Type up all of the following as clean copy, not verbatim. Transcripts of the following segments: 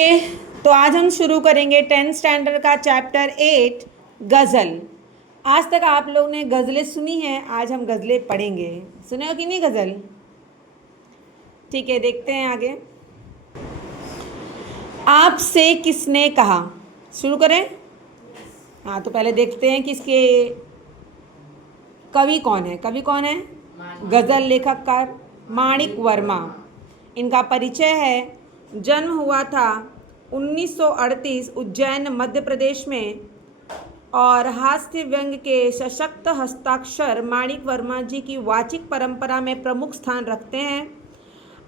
तो आज हम शुरू करेंगे 10th स्टैंडर्ड का चैप्टर 8 गज़ल। आज तक आप लोग ने गज़लें सुनी हैं, आज हम गज़लें पढ़ेंगे। सुने हो कि नहीं गज़ल? ठीक है, देखते हैं आगे। आपसे किसने कहा, शुरू करें। हाँ, तो पहले देखते हैं कि इसके कवि कौन है। कवि कौन है? गज़ल लेखककार माणिक वर्मा। इनका परिचय है, जन्म हुआ था 1938 उज्जैन मध्य प्रदेश में और हास्य व्यंग के सशक्त हस्ताक्षर माणिक वर्मा जी की वाचिक परंपरा में प्रमुख स्थान रखते हैं।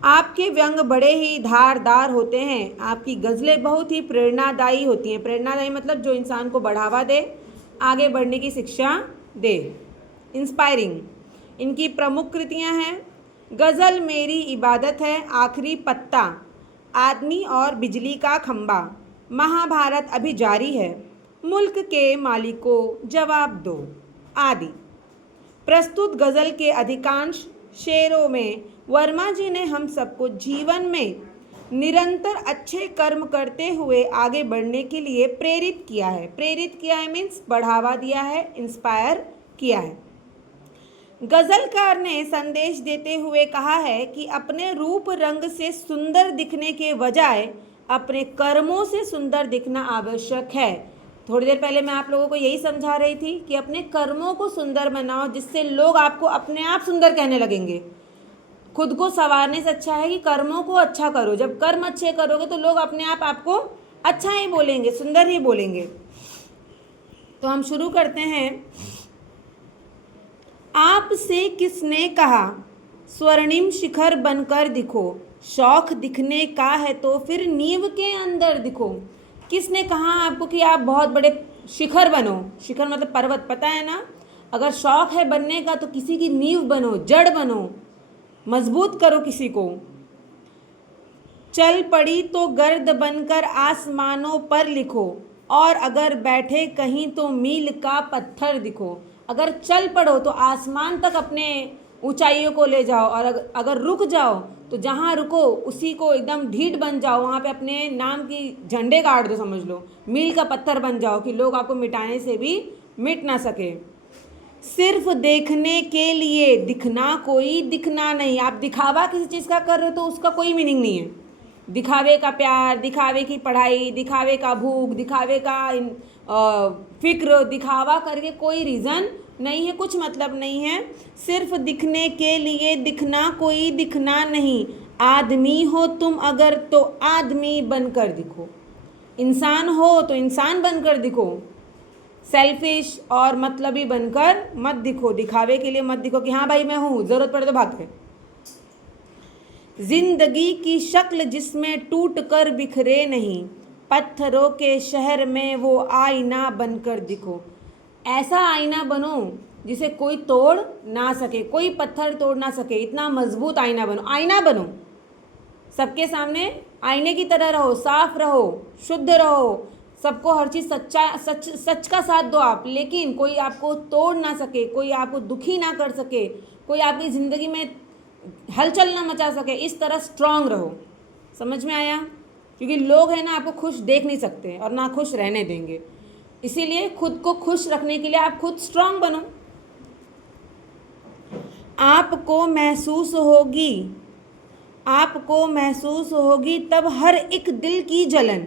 आपके व्यंग बड़े ही धारदार होते हैं। आपकी गज़लें बहुत ही प्रेरणादायी होती हैं। प्रेरणादायी मतलब जो इंसान को बढ़ावा दे, आगे बढ़ने की शिक्षा दे, इंस्पायरिंग। इनकी प्रमुख कृतियां हैं गज़ल मेरी इबादत है, आखिरी पत्ता, आदमी और बिजली का खंबा, महाभारत अभी जारी है, मुल्क के मालिकों जवाब दो आदि। प्रस्तुत गज़ल के अधिकांश शेरों में वर्मा जी ने हम सबको जीवन में निरंतर अच्छे कर्म करते हुए आगे बढ़ने के लिए प्रेरित किया है। प्रेरित किया है मीन्स बढ़ावा दिया है, इंस्पायर किया है। गज़लकार ने संदेश देते हुए कहा है कि अपने रूप रंग से सुंदर दिखने के बजाय अपने कर्मों से सुंदर दिखना आवश्यक है। थोड़ी देर पहले मैं आप लोगों को यही समझा रही थी कि अपने कर्मों को सुंदर बनाओ, जिससे लोग आपको अपने आप सुंदर कहने लगेंगे। खुद को संवारने से अच्छा है कि कर्मों को अच्छा करो। जब कर्म अच्छे करोगे तो लोग अपने आप आपको अच्छा ही बोलेंगे, सुंदर ही बोलेंगे। तो हम शुरू करते हैं। आपसे किसने कहा स्वर्णिम शिखर बनकर दिखो, शौक दिखने का है तो फिर नींव के अंदर दिखो। किसने कहा आपको कि आप बहुत बड़े शिखर बनो? शिखर मतलब पर्वत, पता है ना। अगर शौक है बनने का तो किसी की नींव बनो, जड़ बनो, मजबूत करो किसी को। चल पड़ी तो गर्द बनकर आसमानों पर लिखो, और अगर बैठे कहीं तो मील का पत्थर दिखो। अगर चल पड़ो तो आसमान तक अपने ऊंचाइयों को ले जाओ, और अगर रुक जाओ तो जहाँ रुको उसी को एकदम ढीठ बन जाओ, वहाँ पे अपने नाम की झंडे गाड़ दो, समझ लो मील का पत्थर बन जाओ कि लोग आपको मिटाने से भी मिट ना सके। सिर्फ देखने के लिए दिखना, कोई दिखना नहीं। आप दिखावा किसी चीज़ का कर रहे हो तो उसका कोई मीनिंग नहीं है। दिखावे का प्यार, दिखावे की पढ़ाई, दिखावे का भूख, दिखावे का फिक्र, दिखावा करके कोई रीज़न नहीं है, कुछ मतलब नहीं है। सिर्फ दिखने के लिए दिखना, कोई दिखना नहीं। आदमी हो तुम अगर तो आदमी बनकर दिखो, इंसान हो तो इंसान बनकर दिखो। सेल्फिश और मतलबी बनकर मत दिखो, दिखावे के लिए मत दिखो कि हाँ भाई मैं हूँ, ज़रूरत पड़े तो भाग गए। जिंदगी की शक्ल जिसमें टूट कर बिखरे नहीं, पत्थरों के शहर में वो आईना बनकर दिखो। ऐसा आईना बनो जिसे कोई तोड़ ना सके, कोई पत्थर तोड़ ना सके, इतना मजबूत आईना बनो। आईना बनो, सबके सामने आईने की तरह रहो, साफ रहो, शुद्ध रहो, सबको हर चीज़ सच का साथ दो आप, लेकिन कोई आपको तोड़ ना सके, कोई आपको दुखी ना कर सके, कोई आपकी ज़िंदगी में हलचल ना मचा सके, इस तरह स्ट्रांग रहो। समझ में आया? क्योंकि लोग हैं ना, आपको खुश देख नहीं सकते और ना खुश रहने देंगे, इसीलिए खुद को खुश रखने के लिए आप खुद स्ट्रांग बनो। आपको महसूस होगी तब हर एक दिल की जलन,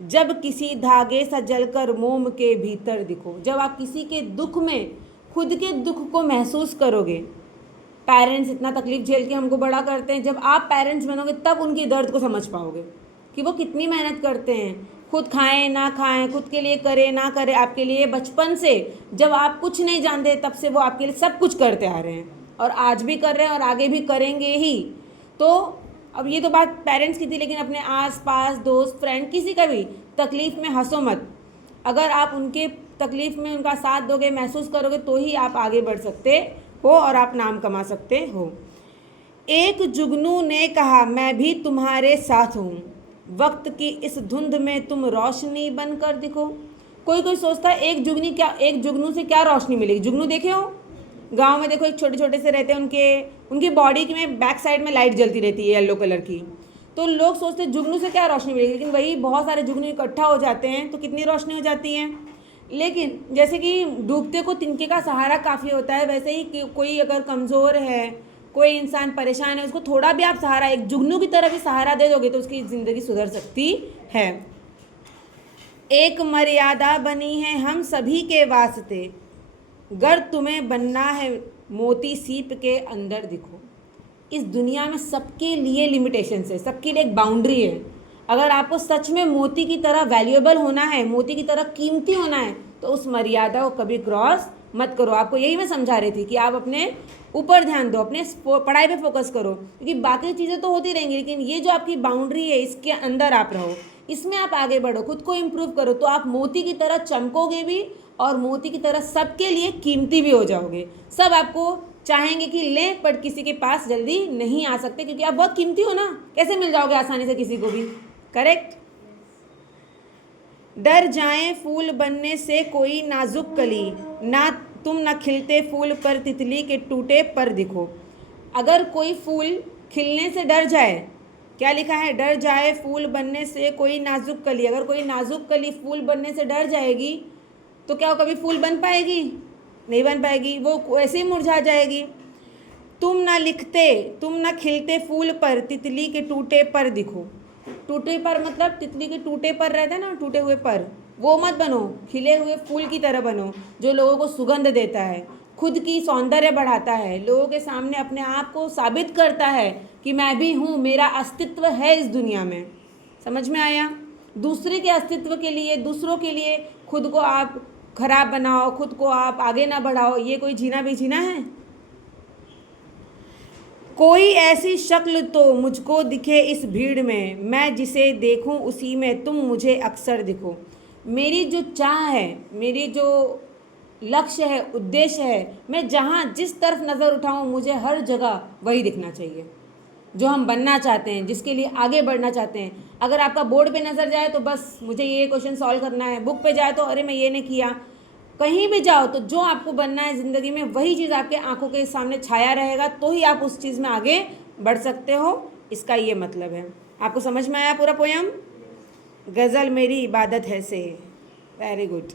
जब किसी धागे सा जलकर मोम के भीतर दिखो। जब आप किसी के दुख में खुद के दुख को महसूस करोगे। पेरेंट्स इतना तकलीफ झेल के हमको बड़ा करते हैं, जब आप पेरेंट्स बनोगे तब उनकी दर्द को समझ पाओगे कि वो कितनी मेहनत करते हैं। खुद खाएं ना खाएं, खुद के लिए करें ना करें, आपके लिए बचपन से जब आप कुछ नहीं जानते तब से वो आपके लिए सब कुछ करते आ रहे हैं, और आज भी कर रहे हैं और आगे भी करेंगे ही। तो अब ये तो बात पेरेंट्स की थी, लेकिन अपने आस पास दोस्त, फ्रेंड, किसी का भी तकलीफ़ में हंसो मत। अगर आप उनके तकलीफ़ में उनका साथ दोगे, महसूस करोगे, तो ही आप आगे बढ़ सकते हो और आप नाम कमा सकते हो। एक जुगनू ने कहा मैं भी तुम्हारे साथ हूँ, वक्त की इस धुंध में तुम रोशनी बनकर दिखो। कोई सोचता है एक जुगनू से क्या रोशनी मिलेगी। जुगनू देखे हो? गांव में देखो, एक छोटे छोटे से रहते हैं, उनकी बॉडी में बैक साइड में लाइट जलती रहती है येलो कलर की। तो तो लोग सोचते हैं जुगनू से क्या रोशनी मिलेगी, लेकिन वही बहुत सारे जुगनू इकट्ठा हो जाते हैं तो कितनी रोशनी हो जाती है। लेकिन जैसे कि डूबते को तिनके का सहारा काफ़ी होता है, वैसे ही कोई अगर कमज़ोर है, कोई इंसान परेशान है, उसको थोड़ा भी आप सहारा, एक जुगनू की तरह भी सहारा दे दोगे तो उसकी ज़िंदगी सुधर सकती है। एक मर्यादा बनी है हम सभी के वास्ते, गर तुम्हें बनना है मोती सीप के अंदर दिखो। इस दुनिया में सबके लिए लिमिटेशंस है, सबके लिए एक बाउंड्री है। अगर आपको सच में मोती की तरह वैल्यूएबल होना है, मोती की तरह कीमती होना है, तो उस मर्यादा को कभी क्रॉस मत करो। आपको यही मैं समझा रही थी कि आप अपने ऊपर ध्यान दो, अपने पढ़ाई पे फोकस करो, क्योंकि बाकी चीज़ें तो होती रहेंगी, लेकिन ये जो आपकी बाउंड्री है इसके अंदर आप रहो, इसमें आप आगे बढ़ो, खुद को इम्प्रूव करो, तो आप मोती की तरह चमकोगे भी और मोती की तरह सबके लिए कीमती भी हो जाओगे। सब आपको चाहेंगे कि लें, पर किसी के पास जल्दी नहीं आ सकते, क्योंकि आप बहुत कीमती हो ना, कैसे मिल जाओगे आसानी से किसी को भी। करेक्ट। डर जाएं फूल बनने से कोई नाजुक कली, ना तुम न खिलते फूल पर तितली के टूटे पर दिखो। अगर कोई फूल खिलने से डर जाए, क्या लिखा है, डर जाए फूल बनने से कोई नाजुक कली, अगर कोई नाजुक कली फूल बनने से डर जाएगी तो क्या वो कभी फूल बन पाएगी? नहीं बन पाएगी, वो ऐसे ही मुरझा जाएगी। तुम न खिलते फूल पर तितली के टूटे पर दिखो। टूटे पर मतलब तितली के टूटे पर रहते हैं ना, टूटे हुए पर, वो मत बनो, खिले हुए फूल की तरह बनो, जो लोगों को सुगंध देता है, खुद की सौंदर्य बढ़ाता है, लोगों के सामने अपने आप को साबित करता है कि मैं भी हूँ, मेरा अस्तित्व है इस दुनिया में। समझ में आया? दूसरे के अस्तित्व के लिए, दूसरों के लिए खुद को आप खराब बनाओ, खुद को आप आगे ना बढ़ाओ, ये कोई जीना भी जीना है? कोई ऐसी शक्ल तो मुझको दिखे इस भीड़ में, मैं जिसे देखूं उसी में तुम मुझे अक्सर दिखो। मेरी जो चाह है, मेरी जो लक्ष्य है, उद्देश्य है, मैं जहाँ जिस तरफ नज़र उठाऊं मुझे हर जगह वही दिखना चाहिए जो हम बनना चाहते हैं, जिसके लिए आगे बढ़ना चाहते हैं। अगर आपका बोर्ड पे नज़र जाए तो बस मुझे ये क्वेश्चन सॉल्व करना है, बुक पे जाए तो अरे मैं ये नहीं किया, कहीं भी जाओ तो जो आपको बनना है ज़िंदगी में वही चीज़ आपके आंखों के सामने छाया रहेगा, तो ही आप उस चीज़ में आगे बढ़ सकते हो। इसका ये मतलब है। आपको समझ में आया पूरा पोयम? गज़ल मेरी इबादत है से। Very good.